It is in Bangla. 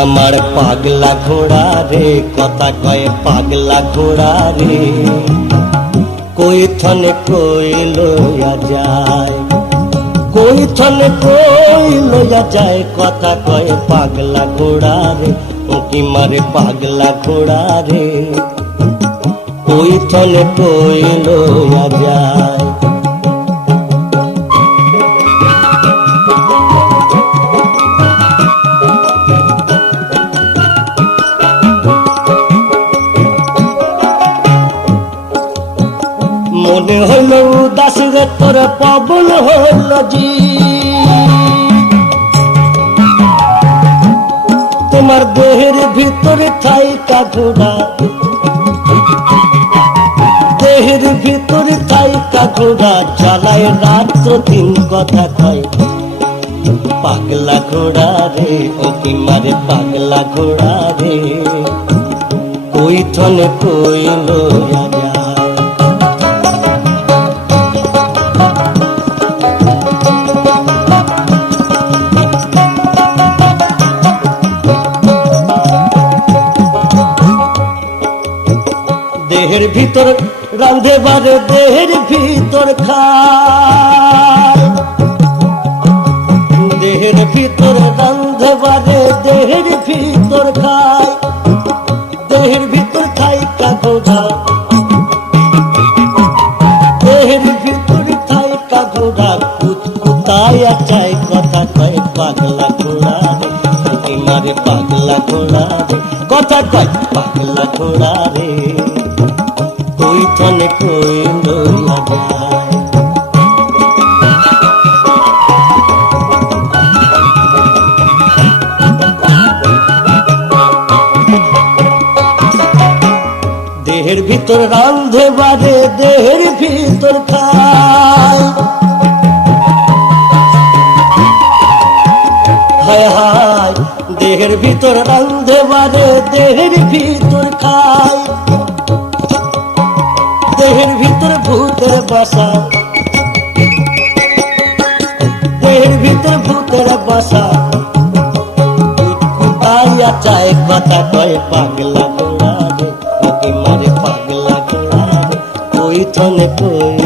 আমার পাগলা ঘোড়া রে, কথা কয় পাগলা ঘোড়া রে, কই থনে কই লইয়া যায়, কই থনে কই লইয়া যায়, কথা কয় পাগলা ঘোড়া রে, উঁকি মারে পাগলা ঘোড়া রে, কই থনে কই লইয়া যায়। মনে হইল উদাস রে তোর পবন হইল জি, তোমার দেহের ভিতরে থাইকা ঘোড়া, দেহের ভিতরে থাইকা ঘোড়া, জ্বালায় রাত্র দিন কথা কয় পাগলা ঘোড়া রে, উঁকি মারে পাগলা ঘোড়া রে, কই থনে কই লইয়া যায়। দেহের ভিতর রান্ধে বারে, দেহের ভিতর খায়, দেহের ভিতর রান্ধে বারে, দেহের ভিতর খায়, দেহের ভিতর থাইকা ঘোড়া, দেহের ভিতর থাইকা ঘোড়া, কুতকুতায়া চাই, কথা কয় পাগলা ঘোড়া রে, উঁকি মারে পাগলা ঘোড়া রে, কথা কয় পাগলা ঘোড়া রে, কই থনে কই লইয়া যায়। দেহের ভিতর রান্ধে বাড়ে, দেহের ভিতর খায়, হায় হায়, দেহের ভিতর রান্ধে বাড়ে, দেহের ভিতর খায়, দেহের ভিতর ভূতের বাসা, দেহের ভিতর ভূতের বাসা, কুতকুতায়া চায়, কথা কয় পাগলা ঘোড়া রে, উঁকি মারে পাগলা ঘোড়া রে, কই থনে কই